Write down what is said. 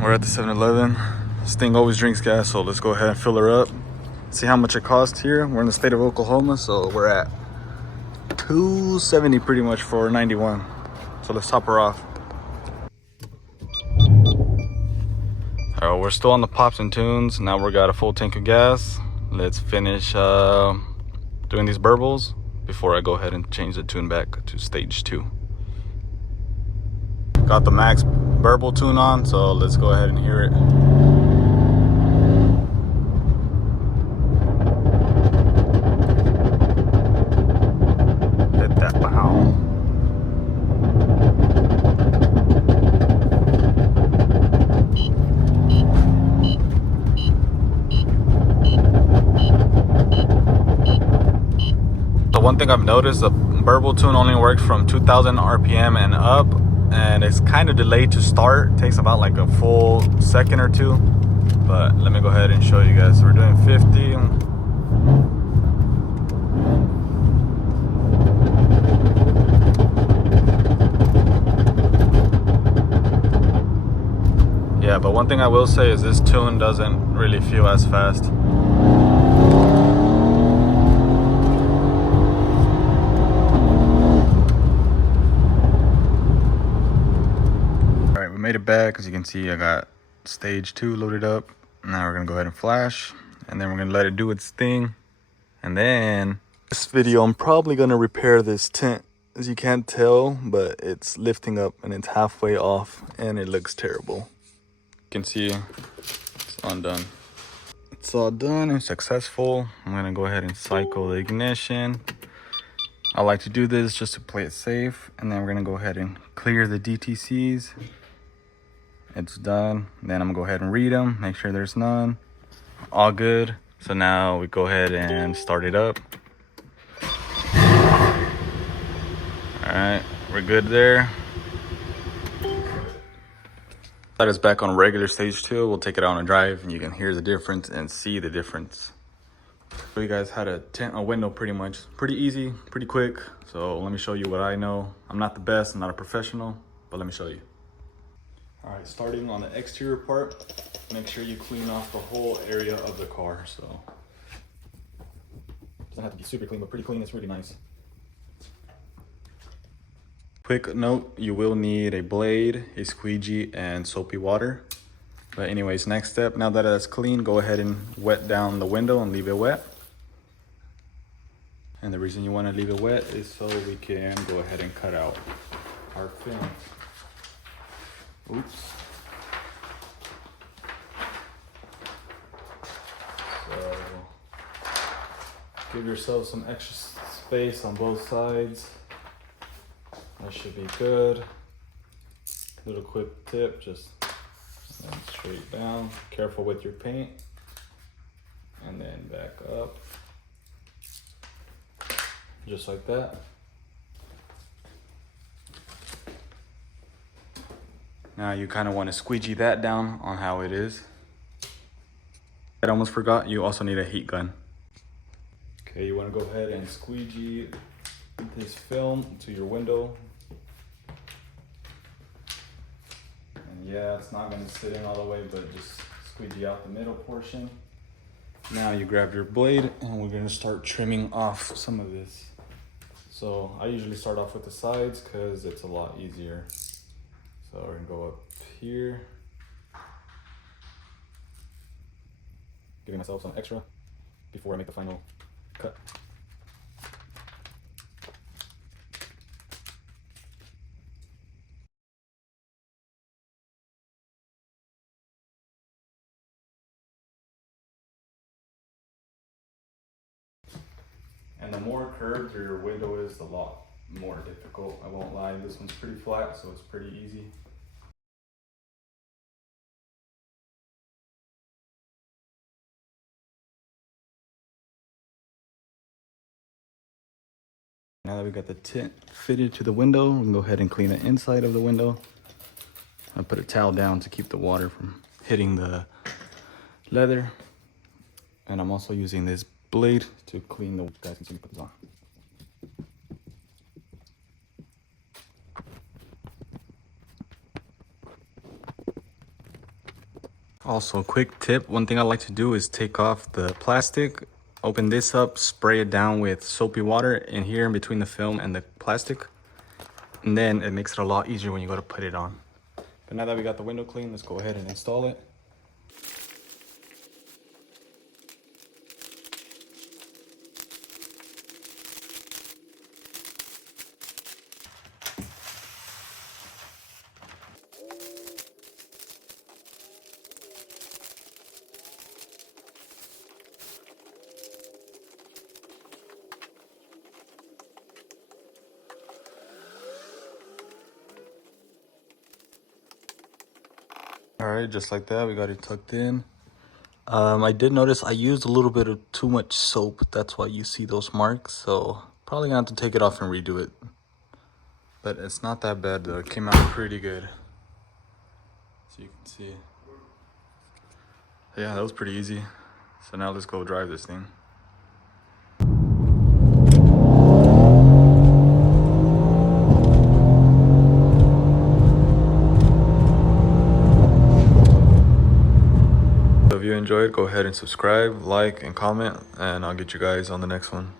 we're at the 7-Eleven. This thing always drinks gas, so let's go ahead and fill her up. See how much it costs here. We're in the state of Oklahoma, so we're at $2.70 pretty much for 91. So let's top her off. All right, we're still on the pops and tunes. Now we got a full tank of gas. Let's finish doing these burbles before I go ahead and change the tune back to stage 2. Got the max burble tune on, so let's go ahead and hear it. Hit that pound. The one thing I've noticed, the burble tune only works from 2000 RPM and up, and it's kind of delayed to start. It takes about like a full second or two, but let me go ahead and show you guys. So we're doing 50. Yeah, but one thing I will say is this tune doesn't really feel as fast. Alright, we made it back. As you can see, I got stage 2 loaded up. Now we're gonna go ahead and flash, and then we're gonna let it do its thing. And then this video, I'm probably gonna repair this tint. As you can't tell, but it's lifting up and it's halfway off and it looks terrible. You can see it's undone. It's all done and successful. I'm gonna go ahead and cycle the ignition. I like to do this just to play it safe, and then we're gonna go ahead and clear the DTCs. It's done. Then I'm gonna go ahead and read them, make sure there's none. All good. So now we go ahead and start it up. All right, we're good there. That is back on regular stage 2. We'll take it out on a drive and you can hear the difference and see the difference. So you guys had to tint a window pretty much. Pretty easy, pretty quick. So let me show you what I know. I'm not the best, I'm not a professional, but let me show you. All right, starting on the exterior part, make sure you clean off the whole area of the car. So it doesn't have to be super clean, but pretty clean is really nice. Quick note, you will need a blade, a squeegee, and soapy water. But anyways, next step, now that it's clean, go ahead and wet down the window and leave it wet. And the reason you want to leave it wet is so we can go ahead and cut out our film. Oops. So give yourself some extra space on both sides. That should be good. Little quick tip, just straight down. Careful with your paint. And then back up. Just like that. Now you kind of want to squeegee that down on how it is. I almost forgot, you also need a heat gun. Okay, you want to go ahead and squeegee this film to your window. And yeah, it's not going to sit in all the way, but just squeegee out the middle portion. Now you grab your blade and we're going to start trimming off some of this. So I usually start off with the sides because it's a lot easier. So we're going to go up here. Giving myself some extra before I make the final cut. And the more curved your window is, the lot more difficult. I won't lie, this one's pretty flat, so it's pretty easy. Now that we got the tint fitted to the window, we can go ahead and clean the inside of the window. I put a towel down to keep the water from hitting the leather. And I'm also using this blade to clean the, guys can see me put this on. Also, quick tip, one thing I like to do is take off the plastic, open this up, spray it down with soapy water in here in between the film and the plastic. And then it makes it a lot easier when you go to put it on. But now that we got the window clean, let's go ahead and install it. All right, just like that, we got it tucked in. I did notice I used a little bit of too much soap. That's why you see those marks. So probably gonna have to take it off and redo it. But it's not that bad though. It came out pretty good. So you can see. Yeah, that was pretty easy. So now let's go drive this thing. So if you enjoyed, go ahead and subscribe, like, and comment, and I'll get you guys on the next one.